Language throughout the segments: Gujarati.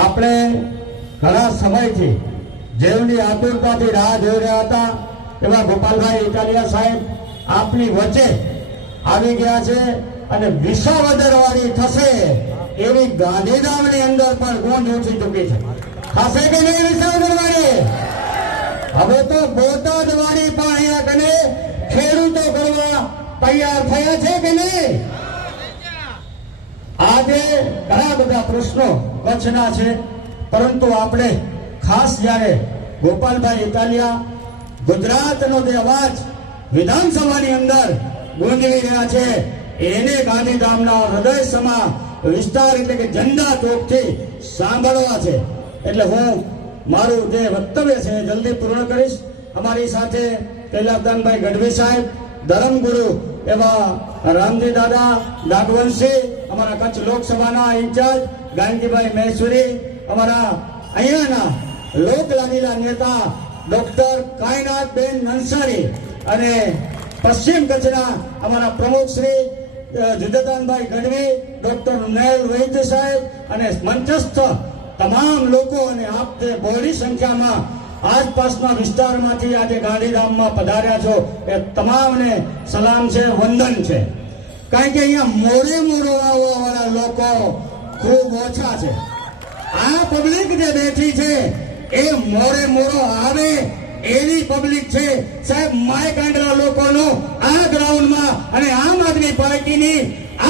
આપણે ઘણા સમયથી જેમની આતુરતાથી રાહ જોઈ રહ્યા હતા એવા ગોપાલભાઈ ઇટાલિયા સાહેબ આપની વચ્ચે આવી ગયા છે અને વિસાવદરવાળી થશે એવી ગાંધીધામની અંદર પણ ગૂંજ ઉઠી ચૂકી છે. થશે કે નહીં વિસાવદરવાળી? હવે તો બોટાદવાળી પણ અહીંયા કને ખેડૂતો કરવા તૈયાર થયા છે કે નહીં? આજે ઘણા બધા પ્રશ્નો કચ્છના છે, પરંતુ આપણે ખાસ જ્યારે ગોપાલભાઈ ઇટાલિયા ગુજરાતનો જે અવાજ વિધાનસભાની અંદર ગુંજવી રહ્યા છે એને ગાંધીધામના હૃદય સમા વિસ્તાર એટલે કે ઝંડા ચોકથી સાંભળવા છે. એટલે હું મારું જે વક્તવ્ય છે જલ્દી પૂર્ણ કરીશ. અમારી સાથે કૈલાસદાનભાઈ ગઢવી સાહેબ, ધર્મગુરુ એવા રામજી દાદા નાગવંશી, અમારા કચ્છ લોકસભાના ઇન્ચાર્જ ગાંધીભાઈ મહેશ્વરી, અમારા અહીંયાના લોકલાડીલા નેતા ડોક્ટર કાયનાથબેન નંસારી અને પશ્ચિમ કચ્છના અમારા પ્રમુખ શ્રી જુદદાનભાઈ ગઢવી, ડોક્ટર નયલ વૈદ્ય સાહેબ અને મંચસ્થ તમામ લોકો અને આપ જે બહોળી સંખ્યામાં આસપાસના વિસ્તારમાંથી આજે ગાંધીધામમાં પધાર્યા છો એ તમામને સલામ છે, વંદન છે. કારણ કે અહીંયા મોડે મોડો આવવાવાળા લોકો ખૂબ ઓછા છે. આ પબ્લિક જે બેઠી છે એ મોડે મોડો આવે એવી પબ્લિક છે. સાહેબ માય કાંડલા લોકોનો આ ગ્રાઉન્ડમાં અને આમ આદમી પાર્ટીની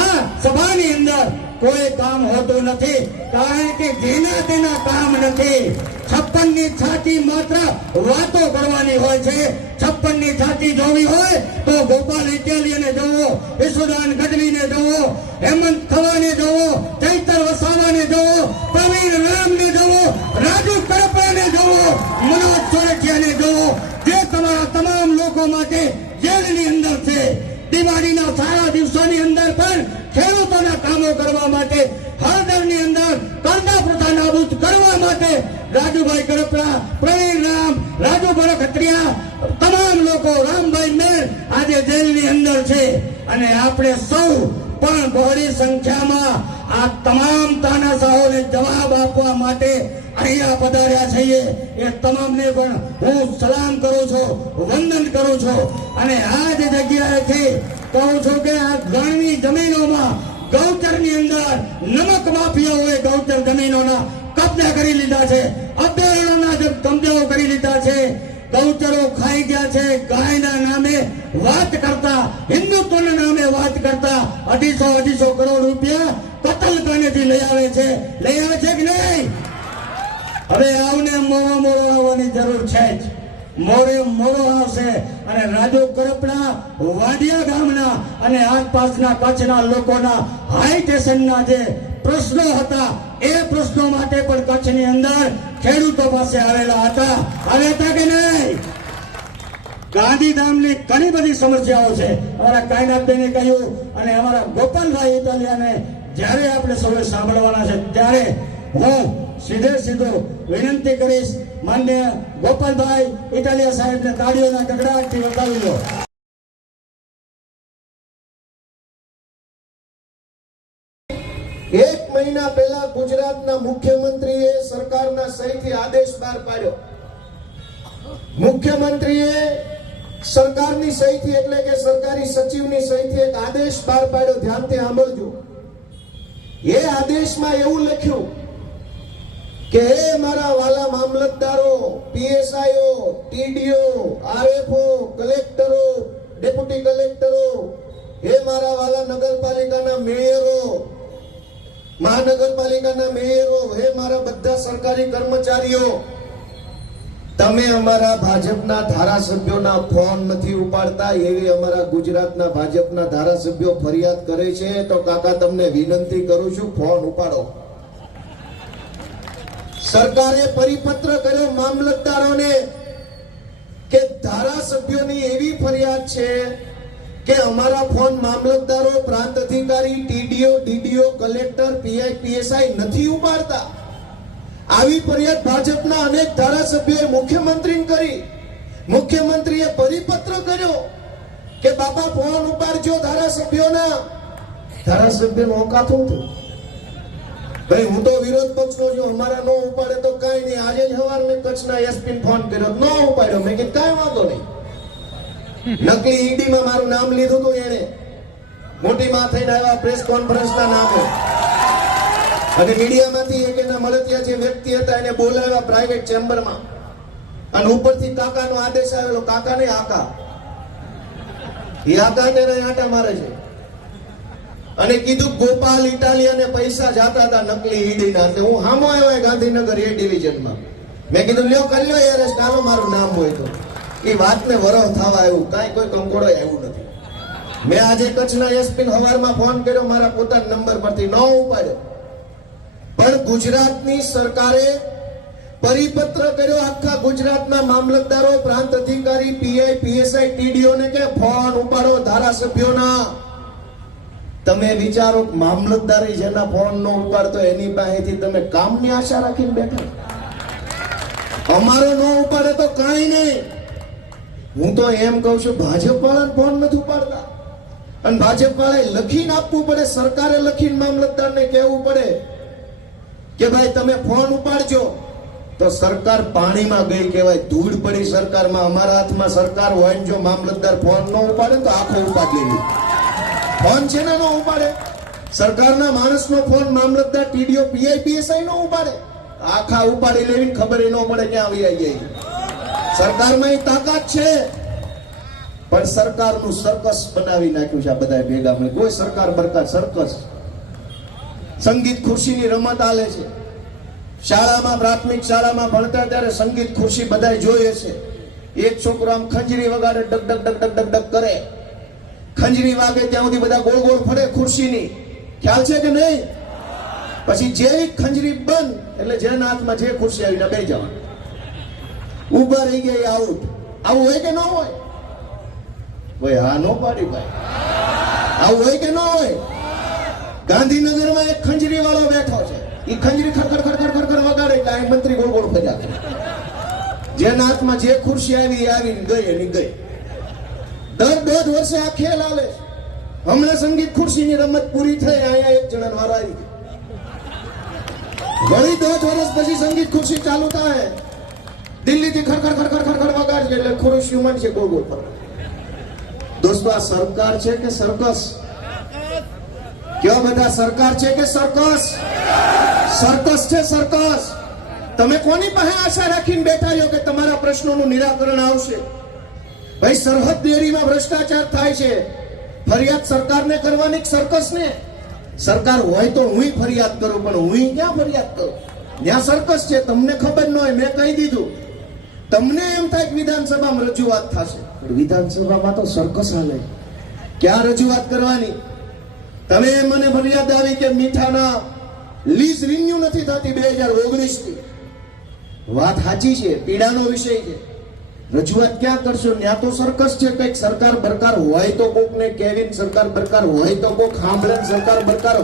આ સભાની અંદર કોઈ કામ હોતું નથી, કારણ કે જેના તેના કામ નથી. 56 ની છાતી માત્ર વાતો કરવાની હોય છે. 56 ની છાતી જોવી હોય તો ગોપાલ ઇટાલિયાને જોવો, યશોદાન ગઢવીને જોવો, હેમંત ખવાને જોવો, ચૈતર વસાવાને જોવો, પ્રવીણ રામને જોવો, રાજુ કરપડાને જોવો, મનોજ સોરઠિયાને જોવો, જે તમારા તમામ લોકો માટે જેલની અંદર છે. દિવાળીના સારા દિવસોની અંદર પણ ખેડૂતોના કામો કરવા માટે, હળદરની અંદર કરતા પ્રથા નાબૂદ કરવા માટે રાજુભાઈ કરપડા, પ્રવીણ રામ, રાજુ ખત્રિયા, તમામ લોકો, રામભાઈ મેર આજે જેલની અંદર છે. અને આપણે સૌ પણ બહોળી સંખ્યામાં આ તમામ તાનાશાહોને જવાબ આપવા માટે અહીંયા પધાર્યા છીએ. એ તમામને પણ હું સલામ કરું છું, વંદન કરું છું. અને આ જ જગ્યાએથી કહું છું કે આ ગણની જમીનોમાં ગૌચરની અંદર નમક માફિયાઓએ ગૌચર જમીનોના કબજા કરી લીધા છે, અભયારણ્યોના કબજાઓ કરી લીધા છે, ગૌચરો ખાઈ ગયા છે. ગાયના નામે વાત કરતા, હિન્દુત્વના નામે વાત કરતા 250 કરોડ રૂપિયા કતલખાનેથી લઈ આવે છે કે નહીં? હવે આવને મોડો આવવાની જરૂર છે જ. મોડો આવશે અને રાજુ કરપડા, વાડિયા ગામના અને આસપાસના કચ્છના લોકોના હાઈ સ્ટેશનના જે પ્રશ્નો હતા એ પ્રશ્નો માટે પણ કચ્છની અંદર ખેડૂતો પાસે આવેલા હતા. આવ્યા હતા કે નહીં? ગાંધીધામની ઘણી બધી સમસ્યાઓ છે. અમારા કાયનાથબેને કહ્યું અને અમારા ગોપાલભાઈ ઇટાલિયાને જ્યારે આપણે સૌએ સાંભળવાના છે ત્યારે હું સીધો વિનંતી કરીશ, માન્ય ગોપાલભાઈ ઇટાલિયા સાહેબને તાળીઓના ગગડાટથી વધાવી લો. એક મહિના પહેલા ગુજરાતના મુખ્યમંત્રીએ સરકારના સહીથી આદેશ બહાર પાડ્યો. મુખ્યમંત્રીએ સરકારની સહીથી એટલે કે સરકારી સચિવની સહીથી એક આદેશ બહાર પાડ્યો. ધ્યાનથી સાંભળજો. એ આદેશમાં એવું લખ્યું કે હે મારા વાલા મામલતદારો, પીએસઆઈઓ, ટીડીઓ, આરએફઓ, કલેક્ટરો, ડેપ્યુટી કલેક્ટરો, હે મારા વાલા નગરપાલિકાના મેયરો, મહાનગરપાલિકાના મેયરો, હે મારા બધા સરકારી કર્મચારીઓ, તમે અમારા ભાજપના ધારાસભ્યોના ફોન નથી ઉપાડતા એવી અમારા ગુજરાતના ભાજપના ધારાસભ્યો ફરિયાદ કરે છે. તો કાકા તમને વિનંતી કરું છું, ફોન ઉપાડો. સરકારે પરિપત્ર કર્યો મામલતદારોને કે ધારાસભ્યોની એવી ફરિયાદ છે કે અમારા ફોન મામલતદારો, પ્રાંત અધિકારી, TDO, DDO, collector, PI, PSI નથી ઉપાડતા. આવી ફરિયાદ ભાજપના અનેક ધારાસભ્યોએ મુખ્યમંત્રીને કરી. મુખ્યમંત્રીએ પરિપત્ર કર્યો કે બાપા ફોન ઉપાડજો ધારાસભ્યોના. ધારાસભ્યનું ઓકાતું હતું. ભાઈ હું તો વિરોધ પક્ષનો છું, અમારા નો ઉપાડે તો કાંઈ નહીં. આજે જ સવાર મેં કચ્છના એસપી ફોન કર્યો, નો ઉપાડ્યો. મેં કીધું કાંઈ વાંધો નહીં. નકલી ઈડીમાં મારું નામ લીધું હતું એને, મોટી માં થઈને આવ્યા પ્રેસ કોન્ફરન્સના નામે, અને મીડિયામાંથી એક એના મળતિયા જે વ્યક્તિ હતા એને બોલાવ્યા પ્રાઇવેટ ચેમ્બરમાં, અને ઉપરથી કાકાનો આદેશ આવેલો, કાકા ને આકા, એ આકાને આટા મારે છે, અને કીધું ગોપાલ ઇટાલિયાને પૈસા જાતા હતા નકલી ઈડીના. એટલે હું હામો આવ્યો ગાંધીનગર એ ડિવિઝનમાં. મેં કીધું લ્યો કરી લ્યો યાર, કાલો મારું નામ હોય તો. એ વાતને વરહ થવા આવ્યું, કાંઈ કોઈ કંકોડો આવ્યું નથી. મેં આજે કચ્છના એસપી હવારમાં ફોન કર્યો મારા પોતાના નંબર પરથી, ન ઉપાડ્યો. પણ ગુજરાતની સરકારે પરિપત્ર કર્યો આખા ગુજરાતના મામલતદારો, પ્રાંત અધિકારી, પીઆઈ, પીએસઆઈ, ટીડીઓ ને કે ફોન ઉપાડો ધારાસભ્યોના. તમે વિચારો, મામલતદારી જેના ફોન નો ઉપાડતો એની પાસેથી તમે કામની આશા રાખીને બેઠા. અમારો નો ઉપાડે તો કાંઈ નહીં. હું તો એમ કહું છું, ભાજપ વાળા ફોન નથી ઉપાડતા, અને ભાજપ વાળાએ લખીને આપવું પડે, સરકારે લખીને મામલતદારને કહેવું પડે કે ભાઈ તમે ફોન ઉપાડજો. તો સરકાર પાણીમાં ગઈ કહેવાય, ધૂળ પડી સરકારમાં. અમારા હાથમાં સરકાર હોય ને જો મામલતદાર ફોન ન ઉપાડે તો આખો ઉપાડી લેવી. ફોન છે ને ન ઉપાડે, સરકારના માણસનો ફોન મામલતદાર, ટીડીઓ, પીઆઈ, પીએસઆઈ નો ઉપાડે, આખા ઉપાડી લેવી, ખબર ન પડે ક્યાં આવી ગઈ. સરકારમાં એ તાકાત છે, પણ સરકારનું સર્કસ બનાવી નાખ્યું છે આ બધા ભેગા મળે. કોઈ સરકાર બરકાર સર્કસ. સંગીત ખુરશીની રમત આલે છે. શાળામાં, પ્રાથમિક શાળામાં ભણતા ત્યારે સંગીત ખુરશી બધાય જોઈએ છે. એક છોકરો આમ ખંજરી વગાડે, ડગ ડગ ડગ ડગ ડગ ડગ કરે, ખંજરી વાગે ત્યાં સુધી બધા ગોળ ગોળ ફરે ખુરશીની. ખ્યાલ છે કે નહીં? પછી જેવી ખંજરી બંધ એટલે જેના હાથમાં જે ખુરશી આવીને બે જવાનું, ઉભા રહી ગયા, આઉટ. આવું હોય કે ન હોય? ભાઈ હા નો પાડી ભાઈ, આવું હોય કે ન હોય? ગાંધીનગરમાં એક ખંજરી વાળો બેઠો છે, એ ખંજરી ખડખડ ખડખડ ખડખડ વગાડે એટલે આ મંત્રી ગોળ ગોળ ફર્યા કરે. જેના હાથમાં જે ખુરશી આવી આવીને ગઈ એની ગઈ. દર 10 વર્ષે આ ખેલ હાલે છે. હમણાં સંગીત ખુરશીની રમત પૂરી થઈ, અહીંયા એક જણા વાર આવી ગઈ. વળી 10 વર્ષ પછી સંગીત ખુરશી ચાલુ થાય, દિલ્હીથી ખડખડ ખડખડ ખડખડ વગાડશે એટલે ખુરશી ઉમંડશે ગોળ ગોળ ફરવા. દોસ્તો, આ સરકાર છે કે સર્કસ? કયો બધા, સરકાર છે કે સર્કસ? સર્કસ છે, સર્કસ. તમે કોની પાસે આશા રાખીને બેઠા છો કે તમારા પ્રશ્નોનું નિરાકરણ આવશે? ભાઈ, સરહદ ડેરીમાં ભ્રષ્ટાચાર થાય છે, ફરિયાદ સરકારને કરવાની, સર્કસને? સરકાર હોય તો હું ફરિયાદ કરું, પણ હું ક્યાં ફરિયાદ કરું? ત્યાં સર્કસ છે, તમને ખબર ન હોય, મેં કહી દીધું. તમને એમ થાય કે વિધાનસભામાં રજૂઆત થશે, વિધાનસભામાં તો સર્કસ હાલે. ક્યાં રજૂઆત કરવાની? તમે મને ફરિયાદ આવી કે મીઠાના લીઝ રિન્યુ નથી થતી 2019 થી. વાત સાચી છે, પીડાનો વિષય છે. રજૂઆત ક્યાં કરશો? ત્યાં તો સર્કસ છે. કઈક સરકાર બરકાર હોય તો કોક ને કેવીન, સરકાર બરકાર હોય તો કોક સાંભળે, સરકાર બરકાર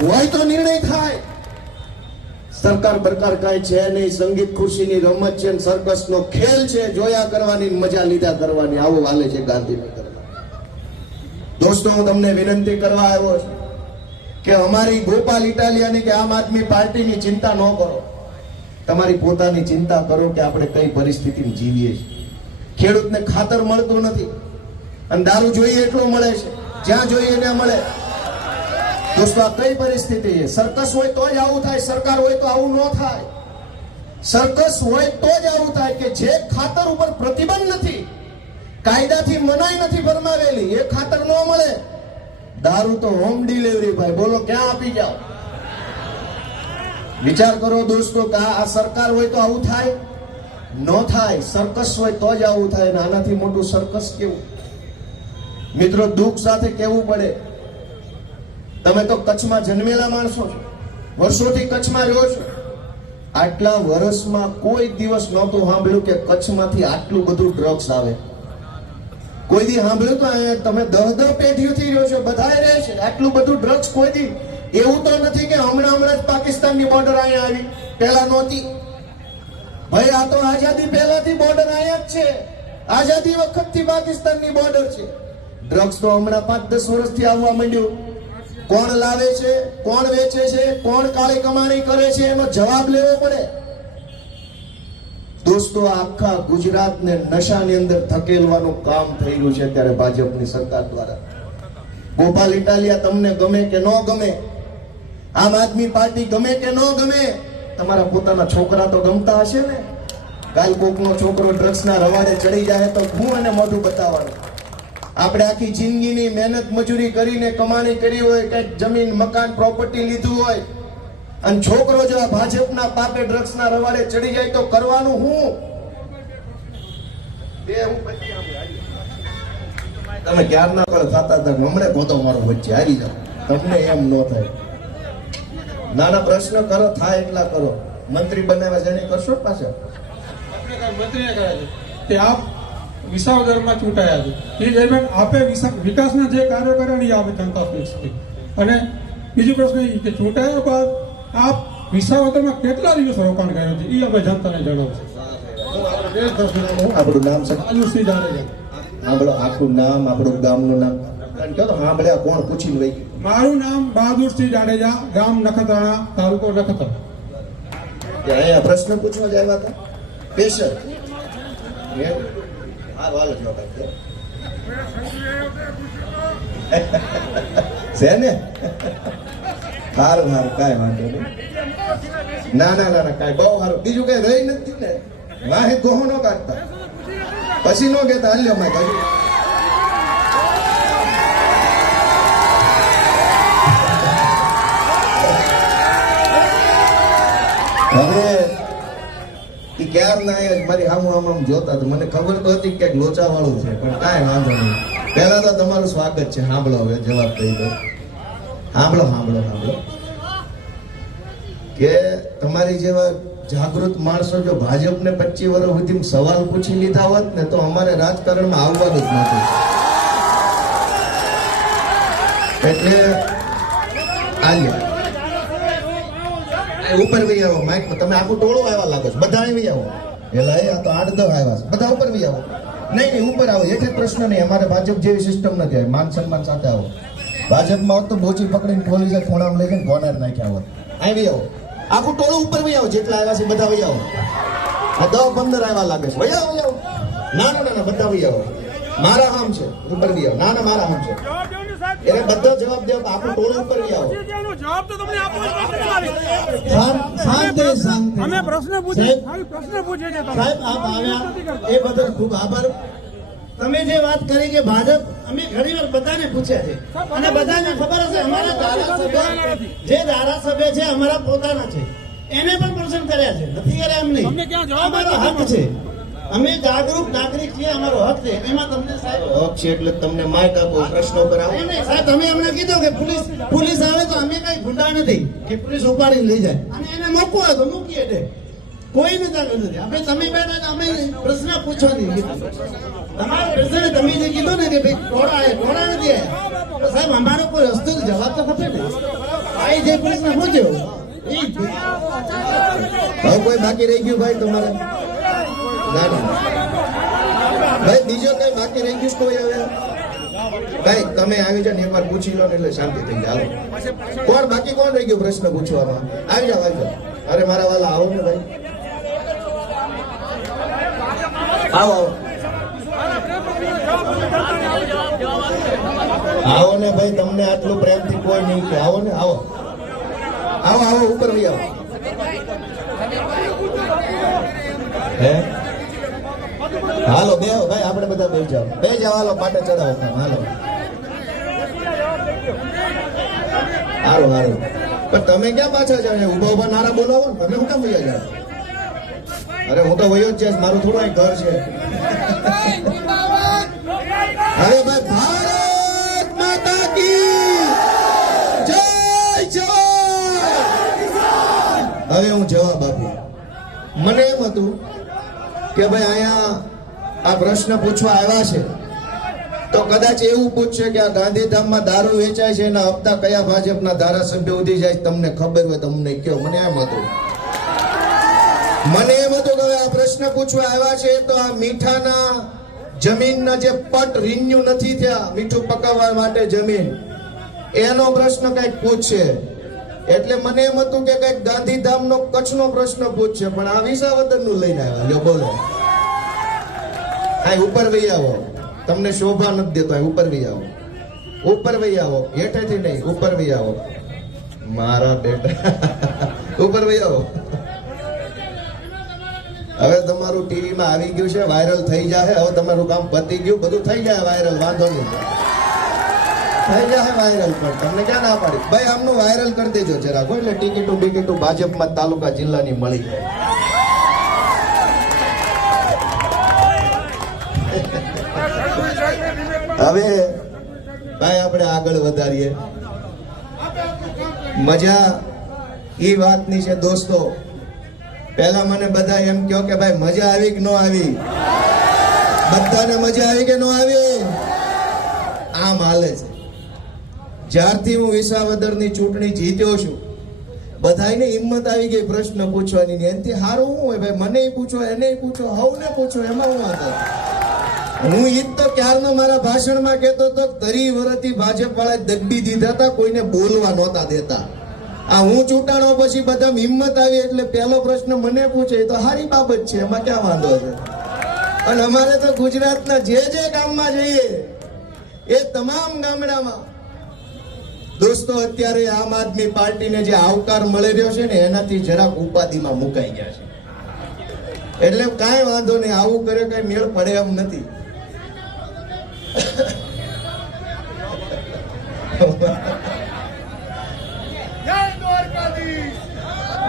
હોય તો નિર્ણય થાય. સરકાર બરકાર કાંઈ છે નહીં. સંગીત ખુરશીની રમત છે, સર્કસનો ખેલ છે, જોયા કરવાની, મજા લીધા કરવાની. આવું હાલે છે ગાંધીનગર. દોસ્તો, હું તમને વિનંતી કરવા આવ્યો છું કે અમારી ગોપાલ ઇટાલિયાની કે આમ આદમી પાર્ટીની ચિંતા ન કરો, તમારી પોતાની ચિંતા કરો કે આપણે કઈ પરિસ્થિતિમાં જીવીએ છીએ. ખેડૂતને ખાતર મળતું નથી, અને દારૂ જોઈએ એટલો મળે છે, જ્યાં જોઈએ ત્યાં મળે. દોસ્તો, આ કઈ પરિસ્થિતિ છે? સર્કસ હોય તો જ આવું થાય, સરકાર હોય તો આવું ન થાય. સર્કસ હોય તો જ આવું થાય કે જે ખાતર ઉપર પ્રતિબંધ નથી, કાયદાથી મનાઈ નથી ફરમાવેલી, એ ખાતર ન મળે. દારૂ તો હોમ ડિલિવરી, ભાઈ બોલો ક્યાં આપી જાઓ? વિચાર કરો દોસ્તો, કે આ સરકાર હોય તો આવું થાય? ન થાય. સર્કસ હોય તો જ આવું થાય. આનાથી મોટું સર્કસ કેવું? મિત્રો, દુઃખ સાથે કહેવું પડે, તમે તો કચ્છમાં જન્મેલા માણસો છો, વર્ષોથી કચ્છમાં રહ્યો છો. આટલા વર્ષમાં કોઈ દિવસ નહોતું સાંભળ્યું કે કચ્છમાંથી આટલું બધું ડ્રગ્સ આવે. કોઈ દી સાંભળ્યું તો? અહીંયા તમે 10 પેઢીઓથી રહ્યો છો, બધાએ રહે છે. આટલું બધું ડ્રગ્સ કોઈ દી? એવું તો નથી કે હમણાં જ પાકિસ્તાનની બોર્ડર અહીંયા આવી, પહેલા નહોતી. ભાઈ, આ તો આઝાદી પહેલાથી બોર્ડર અહીંયા જ છે. આઝાદી વખતથી પાકિસ્તાનની બોર્ડર છે. ડ્રગ્સ તો હમણાં 5-10 વર્ષથી આવવા માંડ્યું. કોણ લાવે છે, કોણ વેચે છે, કોણ કાળી કમાણી કરે છે, એનો જવાબ લેવો પડે. દોસ્તો, આખા ગુજરાતને નશાની અંદર ધકેલવાનું કામ થઈ રહ્યું છે અત્યારે ભાજપની સરકાર દ્વારા. ગોપાલ ઇટાલિયા તમને ગમે કે ન ગમે, આમ આદમી પાર્ટી ગમે કે ન ગમે, તમારા પોતાના છોકરા તો ગમતા હશે ને. કાલ કોકનો છોકરો ડ્રગ્સના રવાડે ચડી જાય તો હું એને મોઢું બતાવવાનું. આપણે આખી જિંદગીની મહેનત મજૂરી કરીને કમાણી કરી હોય, કંઈક જમીન મકાન પ્રોપર્ટી લીધું હોય, અને છોકરો જો આ ભાજપના પાપે ડ્રગ્સના રવાડે ચડી જાય તો કરવાનું હું? તમે ક્યારના કરો થતા હતા, હમણે ગોતો મારો વચ્ચે હારી જાવ, તમને એમ ન થાય. નાના પ્રશ્ન કરો, થાય એટલા કરો. મંત્રી બનાવ્યા જેને કરશો પાછા મંત્રીને કહે છે કે આપ વિસાવદરમાં ચૂંટાયા છે, એ દરમિયાન આપે વિકાસના જે કાર્યો કર્યા ને એ આપે જનતા સુધી. અને બીજો પ્રશ્ન એ કે ચૂંટાયા બાદ આપ વિસાવદરમાં કેટલા દિવસ રોકાણ કર્યું છે એ આપણે જનતાને જણાવશે. આપણું નામ છે રાજુસિંહ જાડેજા. આપણું આખું નામ, આપણું ગામનું નામ કહો તો સાંભળ્યા કોણ પૂછીને વહી ગયું. મારું નામ બહાદુરસિંહ જાડેજા, ગામ નખત્રાણા, તાલુકો નખત્રાણા. અહીંયા પ્રશ્ન પૂછવા જ આવ્યા હતા સ્પેશિયલ. છે ને સારું સારું, કાંઈ વાંધો નહીં. ના ના ના ના, કાંઈ બહુ સારું. બીજું કઈ રહી નથી ને, વાહે ગોહો નો કાઢતા, પછી નો કહેતા હાલ્યો મેં કહ્યું. હવે એ ક્યાર ના મારી આમ જોતા તો મને ખબર તો હતી કે લોચા વાળું છે, પણ કાંઈ વાંધો નહીં. પહેલા તો તમારું સ્વાગત છે. સાંભળો, હવે જવાબ દઈ દો. સાંભળો સાંભળો સાંભળો કે તમારી જેવા જાગૃત માણસો જો ભાજપને 25 વર્ષ સુધી સવાલ પૂછી લીધા હોત ને તો અમારે રાજકારણમાં આવવાનું જ નથી. એટલે આલ્યો ઉપર વહી આવો. માઇક તમે આખું ટોળું આવ્યા લાગો છો, બધા વહી આવો. એટલે આ તો 8-10 આવ્યા છે, બધા ઉપર વહી આવો. નહીં ઉપર આવો, એક પ્રશ્ન નહીં. અમારે ભાજપ જેવી સિસ્ટમ નથી. માન સન્માન સાથે આવો. ભાજપમાં હોત તો બોચી પકડીને પોલીસે ખૂણામાં લઈ ગઈને કોનાર નાખ્યા હોત. આવી આવો, આખું ટોળું ઉપર વહી આવો. જેટલા આવ્યા છે બધા વહી આવો. આ 10-15 આવ્યા લાગે છે. વહી આવો, ના ના ના, બધા વહી આવો. મારા આમ છે, ઉપર વહી આવો. ના ના, મારા આમ છે. એને બધા જવાબ દેવા, આખું ટોળું ઉપર વહી આવો. જવાબ તો તમને આપવો જ પડશે. શાંતિ શાંતિ. અમે પ્રશ્ન પૂછીએ છે. સાહેબ, આપ આવ્યા એ બદલ ખૂબ આભાર. તમે જે વાત કરી કે ભાજપ, અમે ઘણી વાર બધાને પૂછ્યા છે અને બધાને ખબર હશે અમારા ધારાસભ્ય, જે ધારાસભ્ય છે અમારા પોતાના છે, એને પણ પ્રશ્ન કર્યા છે. નથી કર્યા એમ નહીં, અમારો હક છે. અમે જાગૃત નાગરિક છીએ, અમારો હક છે. એમાં તમને સાહેબ હક છે એટલે તમને માઇક આપો, પ્રશ્નો કરાવો. નહીં સાહેબ, તમે હમણાં કીધું કે પોલીસ આવે તો અમે કઈ ગુંડા નથી કે પોલીસ ઉપાડીને લઈ જાય, અને એને મૂકવો હોય તો મૂકીએ દે. કોઈ નથી નથી. આપણે તમે બેઠા અમે પ્રશ્ન પૂછવાની તમારા પ્રશ્ન તમે જે કીધું ને કે ભાઈ ટોળા નથી આવ્યા, તો સાહેબ અમારો કોઈ રસ્તો જવાબ તો ખપે ને. આ જે પ્રશ્ન પૂછ્યો એ હવે કોઈ બાકી રહી ગયું ભાઈ તમારે? ના ના ભાઈ, બીજો કઈ બાકી રહી ગયું કોઈ? હવે ભાઈ તમે આવી જાઓ ને એકવાર પૂછી લો ને એટલે શાંતિ થઈ જાય. કોણ બાકી કોણ રહી ગયું પ્રશ્ન પૂછવામાં? આવી જાઓ, આવી જાઓ. અરે મારા વાલા આવો ને ભાઈ, આવો આવો ને ભાઈ. તમને આટલું પ્રેમથી કોઈ નહીં કે આવો ને, આવો આવો આવો, ઉપર ભાઈ આવો. હે હાલો બેહો ભાઈ, આપણે બધા બેસી જાઓ, બેસી જાઓ. હાલો પાટે ચડાવો, હાલો હાલો હાલો. પણ તમે ક્યાં પાછા જાઓ? ઉભા ઉભા નારા બોલાવો ને, તમે હું કેમ વયા જાઓ? અરે હું તો વયો જ છે, મારું થોડું અહીં ઘર છે. અરે ભાઈ, ભારત માતા કી જય જય. હવે હું જવાબ આપું. મને એમ હતું કે ભાઈ અહીંયા આ પ્રશ્ન પૂછવા આવ્યા છે તો કદાચ એવું પૂછશે કે આ ગાંધીધામમાં દારૂ વેચાય છે એના હપ્તા કયા ભાજપના ધારાસભ્ય ઉધી જાય, તમને ખબર હોય તમને કયો. મને એમ હતું કે આ પ્રશ્ન પૂછવા આવ્યા છે તો આ મીઠાના જમીનના જે પટ રિન્યુ નથી થયા, મીઠું પકાવવા માટે જમીન, એનો પ્રશ્ન કઈક પૂછશે, એટલે મને એમ હતું કે કઈક ગાંધીધામનો કચ્છનો પ્રશ્ન પૂછશે, પણ આ વિસાવદરનું લઈને આવ્યા. લ્યો બોલો, આ ઉપર વહી આવો, તમને શોભા નથી દેતો. આ ઉપર વહી આવો, ઉપર વહી આવો, હેઠેથી નહીં, ઉપર વહી આવો મારા બેટા, ઉપર વહી આવો. હવે તમારું ટીવીમાં આવી ગયું છે, વાયરલ થઈ જાય. હવે તમારું કામ પતી ગયું, બધું થઈ જાય વાયરલ, વાંધો નહીં, થઈ જાય વાયરલ. પણ તમને ક્યાં ના પાડી? ભાઈ આમનું વાયરલ કરી દેજો જરાક, એટલે ટિકિટો ભાજપમાં તાલુકા જિલ્લાની મળી જાય. હવે ભાઈ આપણે આગળ વધારીએ. મજા એ વાતની છે દોસ્તો, પહેલા મને બધા એમ કહો કે ભાઈ મજા આવી કે ન આવી? બધાને મજા આવી કે ન આવી? આમ હાલે છે. જ્યારથી હું વિસાવદરની ચૂંટણી જીત્યો છું, બધાને હિંમત આવી ગઈ પ્રશ્ન પૂછવાની. એનાથી સારું શું હોય ભાઈ? મને પૂછો, એને પૂછો, હવને પૂછો, એમાં હું હતો. હું ઈ તો ક્યારનો મારા ભાષણમાં કહેતો હતો, 30 વર્ષથી ભાજપ વાળા દબી દીધા હતા, કોઈને બોલવા નહોતા દેતા. આ હું ચૂંટાણો પછી બધા હિંમત આવી એટલે પહેલો પ્રશ્ન મને પૂછે, એ તો સારી બાબત છે, એમાં ક્યાં વાંધો છે? અને અમારે તો ગુજરાતના જે ગામમાં જઈએ એ તમામ ગામડામાં દોસ્તો અત્યારે આમ આદમી પાર્ટીને જે આવકાર મળી રહ્યો છે ને, એનાથી જરાક ઉપાધિમાં મુકાઈ ગયા છે. એટલે કાંઈ વાંધો નહીં, આવું કરે કઈ મેળ પડે એમ નથી.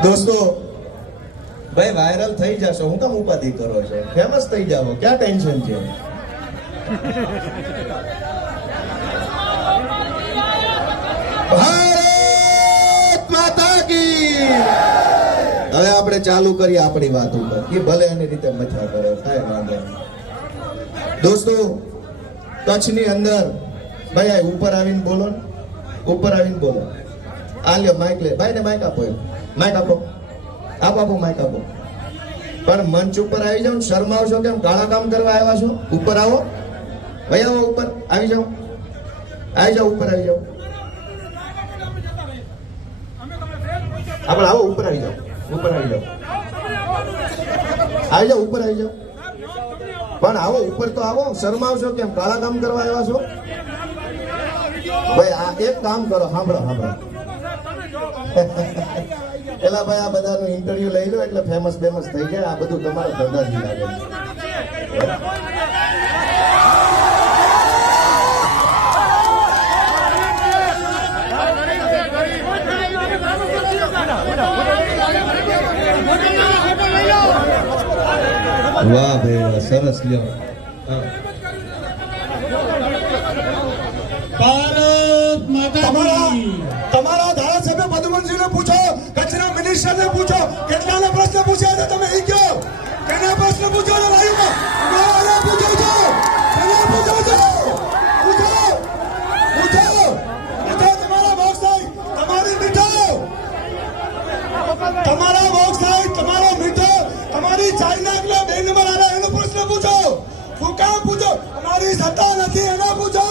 દોસ્તો ભાઈ વાયરલ થઈ જશો, હું કામ ઉપાધિ કરો છો? ફેમસ થઈ જાવ, ક્યાં ટેન્શન છે? ભારત માતા કી. હવે આપણે ચાલુ કરીએ આપણી વાત ઉપર, કે ભલે એની રીતે મજા કરે, કાંઈ વાંધો નહીં. દોસ્તો કચ્છની અંદર ભાઈ આ ઉપર આવીને બોલો, ઉપર આવીને બોલો. આ લ્યો માઇક લે, ભાઈ ને માઇક આપો, માઇક આપો, આપો માઇક આપો. પણ મંચ ઉપર આવી જાઓ, શરમાવશો કેમ? કાળા કામ કરવા આવ્યા છો? ઉપર આવો ભાઈ, આવો ઉપર આવી જાઓ, આવી જાઓ, ઉપર આવી જાઓ. આપણે આવો ઉપર આવી જાઓ, ઉપર આવી જાઓ, આવી જાઓ, ઉપર આવી જાઓ. પણ આવો ઉપર તો આવો, શરમાવશો કેમ? કાળા કામ કરવા આવ્યા છો? ભાઈ આ એક કામ કરો, સાંભળો સાંભળો. પેલા ભાઈ આ બધાનું ઇન્ટરવ્યુ લઈ લો એટલે ફેમસ થઈ જાય. આ બધું તમારા ધંધાથી લાગે. વાહ ભાઈ સરસ લ્યો. ભારત માતા કી. તમારા ધારાસભ્ય પદમનસિંહને પૂછો, કચ્છના મિનિસ્ટરને પૂછો, કેટલાને પ્રશ્ન પૂછ્યા છે તમે? એ કહો, કેના પ્રશ્ન પૂછો છો? લાઈવમાં પૂછો છો, કેના પૂછો છો? પૂછો પૂછો પૂછો. તમારા બોક્સ સાહેબ, તમારી મીઠો, તમારા બોક્સ સાહેબ, તમારો મીઠો, તમારી ચાઇના કે 2 નંબર આલે એનો પ્રશ્ન પૂછો. શું કામ પૂછો? અમારી સત્તા નથી, એના પૂછો.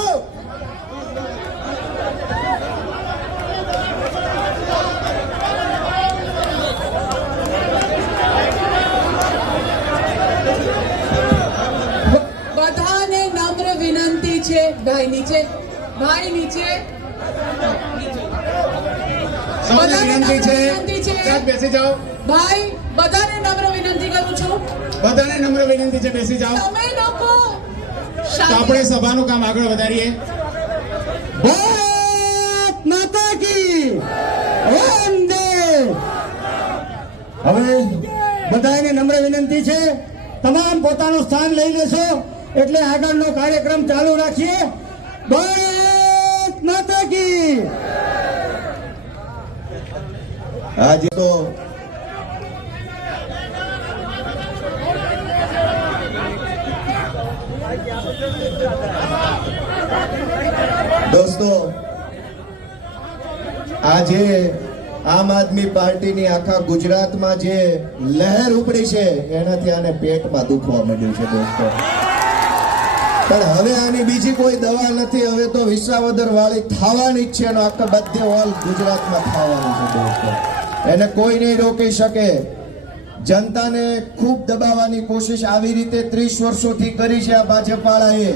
બધાને નમ્ર વિનંતી છે, ભાઈ નીચે, ભાઈ નીચે. બધાને નમ્ર વિનંતી છે, બેસી જાઓ. ભાઈ બધાને નમ્ર વિનંતી કરું છું, બધાને નમ્ર વિનંતી છે, બેસી જાઓ. તમે લોકો તો આપણે સભાનું કામ આગળ વધારીએ. ભારત માતા કી વંદે. હવે બધાને નમ્ર વિનંતી છે, તમામ પોતાનું સ્થાન લઈ લેશો એટલે આગળનો કાર્યક્રમ ચાલુ રાખીએ. ભારત માતા કી. આજે તો દોસ્તો આજે આમ આદમી પાર્ટીની આખા ગુજરાતમાં જે લહેર ઉપડી છે એનાથી આને પેટમાં દુખવા માંડ્યું છે દોસ્તો. પણ હવે આની બીજી કોઈ દવા નથી. હવે તો વિસાવદર વાળી થવાની જ છે એનો આખા બધે ઓલ ગુજરાતમાં થવાની છે દોસ્તો. એને કોઈ નહીં રોકી શકે. જનતાને ખૂબ દબાવવાની કોશિશ આવી રીતે 30 વર્ષોથી કરી છે આ ભાજપ વાળાએ.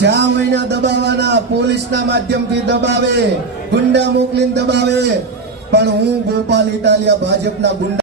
જ્યાં મહિના દબાવવાના, પોલીસના માધ્યમથી દબાવે, ગુંડા મોકલીને દબાવે. પણ હું ગોપાલ ઇટાલિયા ભાજપના ગુંડા